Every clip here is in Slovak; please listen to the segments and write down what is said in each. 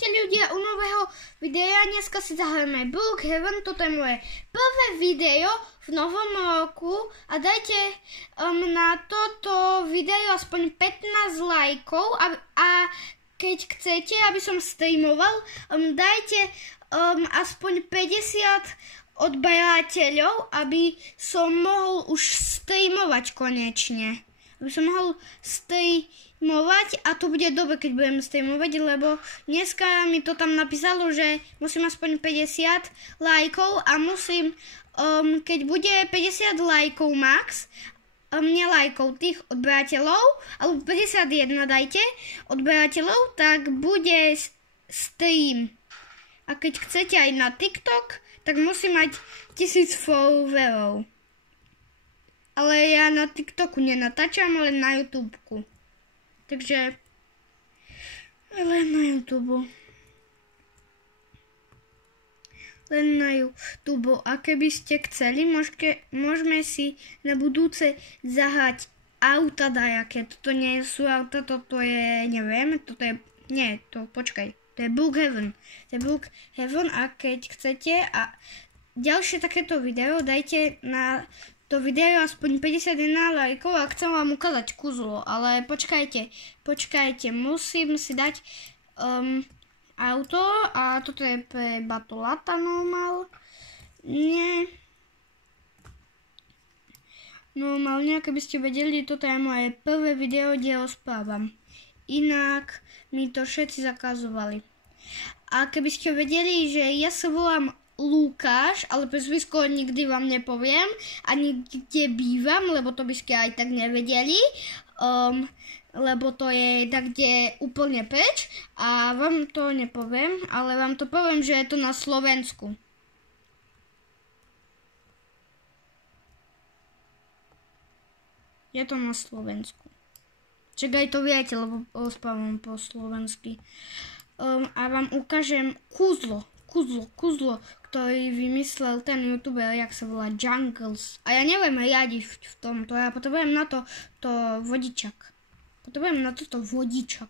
Čaute ľudia, u nového videa. Dneska si zahrajeme Brookhaven. Toto je moje prvé video v novom roku a dajte na toto video aspoň 15 lajkov a keď chcete, aby som streamoval, dajte aspoň 50 odberateľov, aby som mohol už streamovať konečne. Aby som mohol streamovať a to bude dobre, keď budem streamovať, lebo dneska mi to tam napísalo, že musím aspoň 50 lajkov a musím, keď bude 50 lajkov max, nie lajkov, tých odberateľov, alebo 51 dajte odberateľov, tak bude stream. A keď chcete aj na TikTok, tak musím mať 1000 followerov. Ale ja na TikToku nenatáčam, ale na YouTubeku. Takže len na YouTube. Len na YouTube. A keby ste chceli, môžeme si na budúce zahrať auta dajaké. Toto nie sú auta, toto je, neviem, toto je, nie, to, počkaj. To je Brookhaven. To je Brookhaven a keď chcete a ďalšie takéto video, dajte na to video aspoň 51 lajkov a chcem vám ukázať kuzlo, ale počkajte, musím si dať auto a toto je pre Batolata normal. Nie. Normálne, keby ste vedeli, toto je moje prvé video, kde rozprávam. Inak mi to všetci zakazovali. A keby ste vedeli, že ja sa volám Lukáš, ale prezvisko nikdy vám nepoviem, ani kde bývam, lebo to by ste aj tak nevedeli, lebo to je tak, kde úplne preč a vám to nepoviem, ale vám to poviem, že je to na Slovensku. Je to na Slovensku. Čak aj to viete, lebo rozprávam po slovensky. A vám ukážem kuzlo, ktorý vymyslel ten youtuber, jak sa volá Jungles. A ja neviem riadiť v tomto, ja potrebujem na to vodičak. Potrebujem na toto vodičak.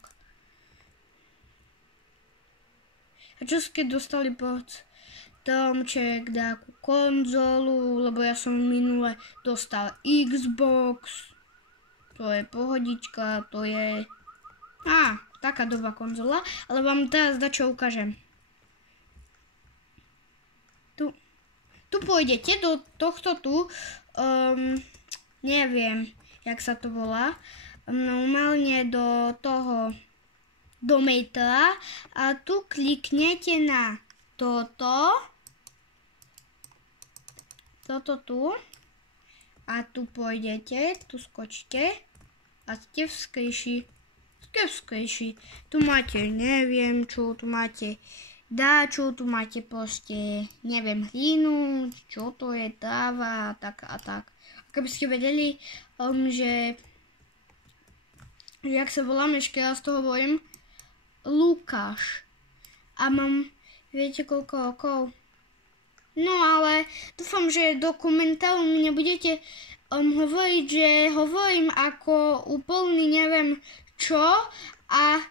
A čo ste dostali pod domček, dáku konzolu, lebo ja som minule dostal Xbox. To je pohodička, to je taká dobrá konzola, ale vám teraz dačo ukážem. Tu pôjdete do tohto tu, neviem, jak sa to volá, normálne do toho Domatora a tu kliknete na toto tu a tu pôjdete, tu skočte a ste v skryši. Tu máte, neviem čo, tu máte dáčo, tu máte proste, neviem, hlínu, čo to je, dáva, tak a tak. A keby ste vedeli, že jak sa volám, ešte raz to hovorím, Lukáš. A mám, viete koľko rokov? No ale dúfam, že do komentárov mi nebudete hovoriť, že hovorím ako úplný neviem čo a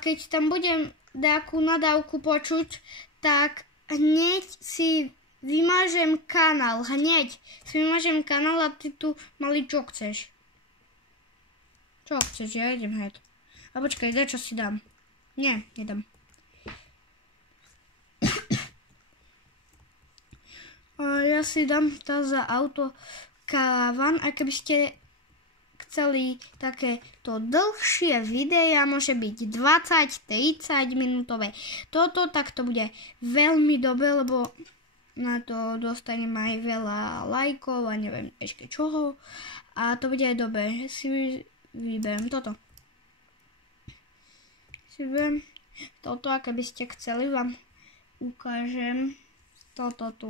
keď tam budem nejakú nadávku počuť, tak hneď si vymažem kanál. A ty tu mali čo chceš. Čo chceš, ja idem hned. A počkaj, daj čo si dám. Nie, nedám. Ja si dám za auto karavan a keby ste chceli takéto dlhšie videa, môže byť 20-30 minútové. Tak to bude veľmi dobre, lebo na to dostanem aj veľa lajkov a neviem ešte čoho. A to bude aj dobre. Si vyberiem toto. A keby ste chceli, vám ukážem toto tu.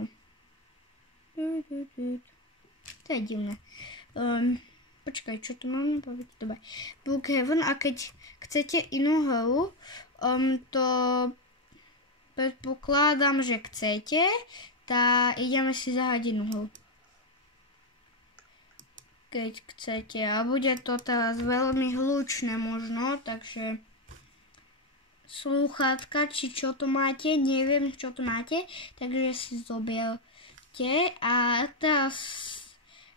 To je divné. Počkaj, čo tu mám povedať? Dobre. Brookhaven a keď chcete inú hru, to predpokladám, že chcete, tak ideme si zahrať inú hru. Keď chcete. A bude to teraz veľmi hlučné možno, takže slúchatka, či čo to máte, neviem čo to máte, takže si zoberte a teraz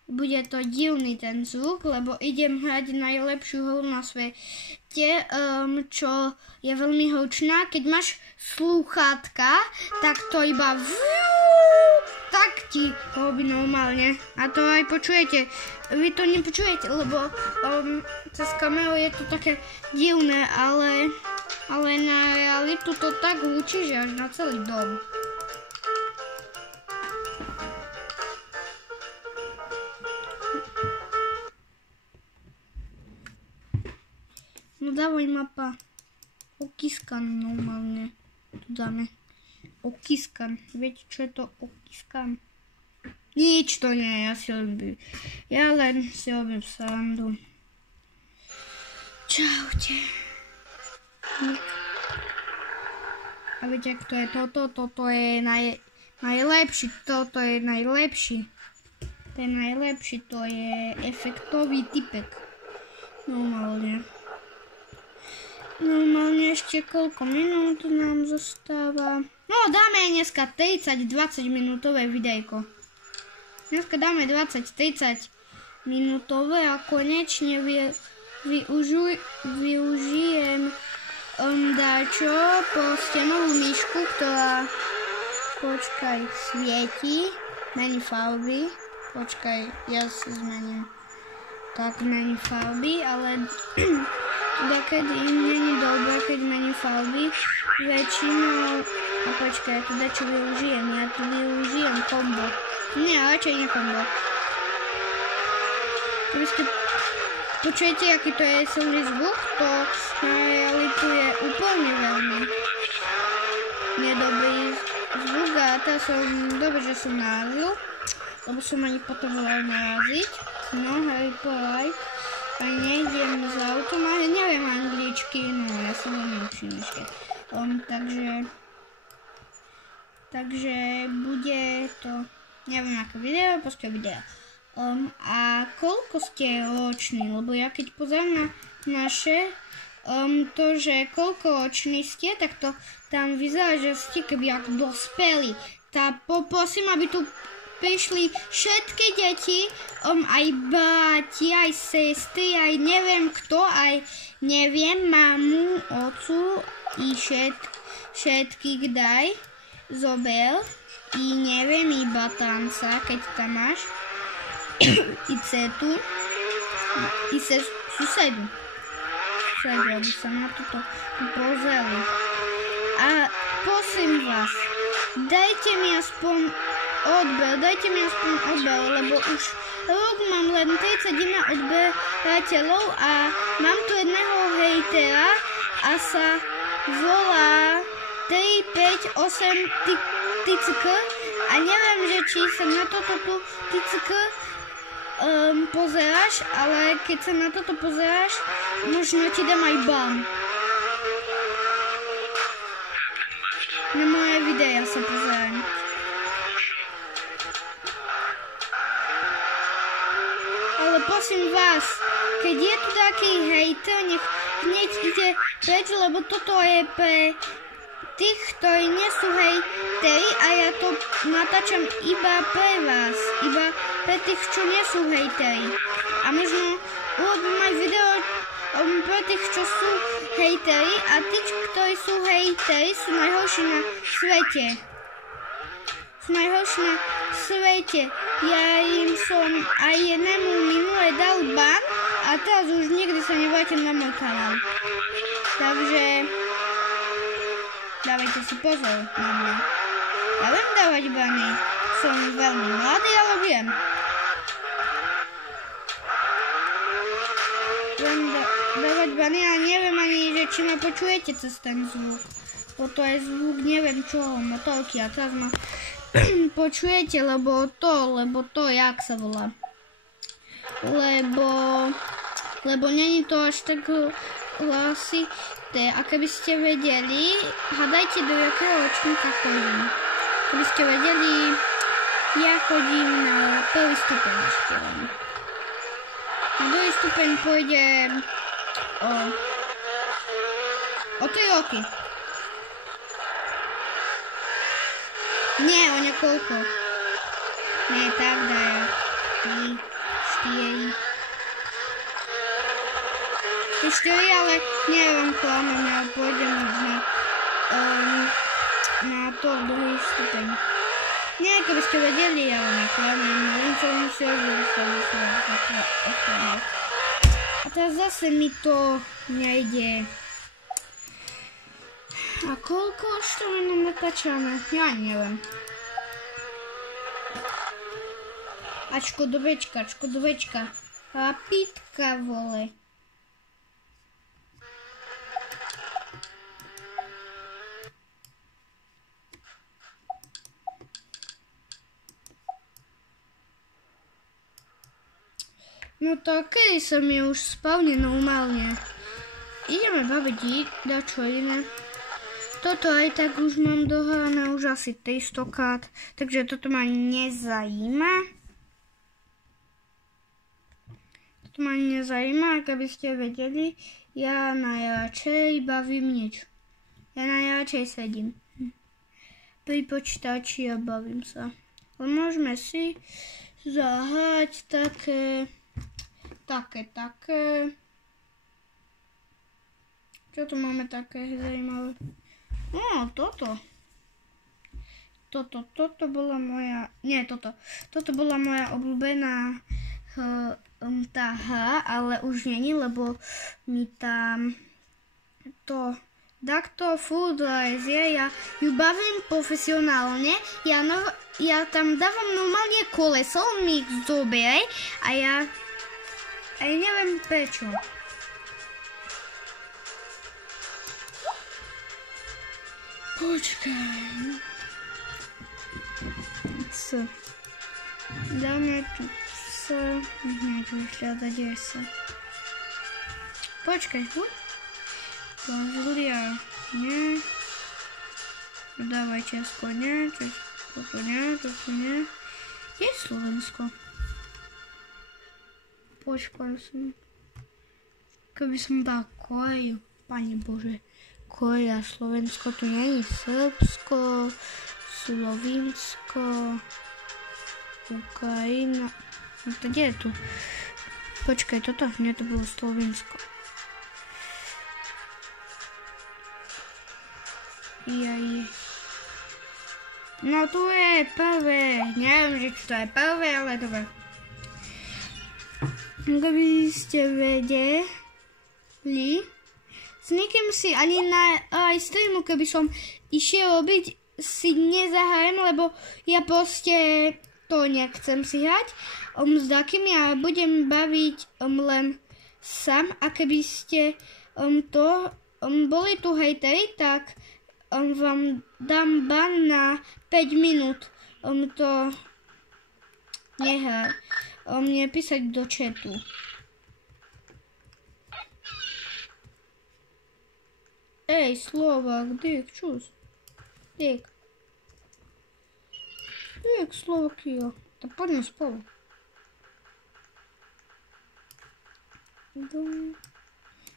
bude to divný ten zvuk, lebo idem hrať najlepšiu hru na svete, čo je veľmi hlučná. Keď máš slúchatka, tak to iba tak ti robí normálne. A to aj počujete. Vy to nepočujete, lebo cez kameru je to také divné, ale na realitu to tak hlučí, že až na celý dom. No dávaj mapa. Okiskan normálne. Tu dáme. Okiskan. Viete, čo je to okiskan? Nič to nie, ja len si robím srandu. Čaute. A viete, kto je toto? Toto je najlepší. Toto je najlepší. Ten najlepší, to je efektový typek. Normálne ešte koľko minút nám zostáva. No dáme dneska 30-20 minútové videjko. Dneska dáme 20-30 minútové a konečne využijem dáčo po stenovú myšku, ktorá svieti, mení farby. Počkaj, ja si zmením. Tak mení farby, ale kedy není dobré, keď mení farby. Väčšinou... A počkaj, ja tu dačo využijem. Ja tu využijem kombo. Nie, radšej nie kombo. Keby ste počujete, aký to je silný zvuk, to na realitu je úplne veľmi nedobrý zvuk a teraz som dobre, že som narazil, lebo som ani potreboval naraziť. No, hej, polaj. A nejdem z autom, ale neviem angličky, no ja sa len neučím ešte. Takže bude to, neviem aké video, proste video. A koľko ste roční, lebo ja keď pozerám na naše, to, že koľko roční ste, tak to tam vyzerá, že ste keby ako dospeli. Tak poprosím, aby tu prišli všetky deti, aj brati, aj sestry, aj neviem kto, aj neviem, mamu, ocu i všetkých daj, zober, i neviem, i batanca, keď tam máš, i cetu, i susedu, aby sa na toto pozreli. A prosím vás, dajte mi aspoň odber, lebo už rok mám len 31 odberateľov a mám tu jedného hejtera a sa volá 358 TCK a neviem, že či sa na toto tu TCK pozeráš, ale keď sa na toto pozeráš, možno ti dám aj ban. Na moje videa sa pozerám. Ale prosím vás, keď je tu taký hejter, nech hneď ide preč, lebo toto je pre tých, ktorí nie sú hejteri a ja to natáčam iba pre vás, iba pre tých, čo nie sú hejteri. A možno urobím aj video pre tých, čo sú hejteri a tí, ktorí sú hejteri, sú najhorší na svete. Ja im som aj jednému minule dal ban a teraz už nikdy sa nevrátim na môj kanál. Takže dávajte si pozor na mňa. Ja viem dávať bany. Som veľmi mladý, ale viem. Viem dávať bany a neviem ani, že či ma počujete cez ten zvuk. Toto je zvuk, neviem čoho, motorky a teraz ma počujete, lebo to, jak sa volá. Lebo není to až tak hlasité. A keby ste vedeli, hádajte, do jakého ročníka chodím. Keby ste vedeli, ja chodím na prvý stupeň ešte len. Na druhý stupeň pôjdem o 3 roky. Nie, o niekoľko. Nie, tak dajú. 3, 4, ale neviem, klamem, ja pôjdem na to druhý stupeň. Nie, keby ste vedeli, ale neklamem, len som myslel, že som oklamil. A teraz zase mi to nejde. A koľko už to máme natáčané? Ja neviem. Ačko do Bčka. Papitka, vole. No to kedy som je už spavne normálne. Ideme babiť dačo iné. Toto aj tak už mám dohrané už asi 300-krát, takže toto ma nezajíma. Toto ma nezajíma, ak by ste vedeli, ja najradšej bavím niečo. Ja najradšej sedím pri počítači a bavím sa. Môžeme si zahrať také. Čo tu máme také zaujímavé? No, toto bola moja, nie toto bola moja obľúbená tá hra, ale už není, lebo mi tam to takto furt lezie, ja ju bavím profesionálne, ja tam dávam normálne koleso, on mi ich zoberie a ja neviem prečo. Počkaj. Dáme tu niečo hľadať sa. Počkaj, Brazília, nie. Dávaj Česko, nie. Toto nie. Je Slovensko. Počkaj som. Keby som dal Koreju, Pane Bože. Korea, Slovensko, tu nie je Srbsko, Slovinsko, Ukrajina. No to kde je tu? Počkaj, toto? Nie, to bolo Slovinsko. No tu je prvé. Neviem, že či to je prvé, ale dobre. Keby ste vedeli, s nikým si ani na live streamu, keby som išiel robiť, si nezahrajem, lebo ja proste to nechcem si hrať. S takým ja budem baviť len sám a keby ste boli tu hejteri, tak vám dám ban na 5 minút. To nehrať. Mne písať do chatu. Ej, Slovak, Dick, čus. Dick, Slovakia. Tak poďme spolu.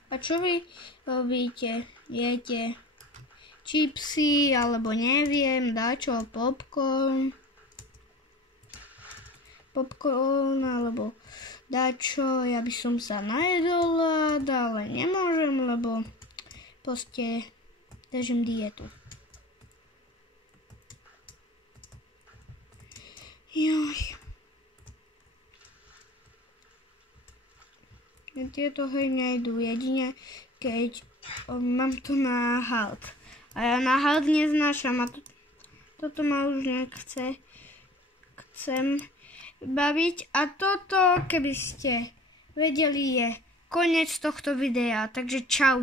A čo vy robíte? Jete čipsy, alebo neviem, dačo, popcorn, alebo dačo, ja by som sa najedol, ale nemôžem, lebo proste držím dietu. Joj. Tieto hry nejdu jedine, keď mám to na hard. A ja na hard neznášam a toto ma už nechce. Chcem baviť a toto, keby ste vedeli, je koniec tohto videa. Takže čau.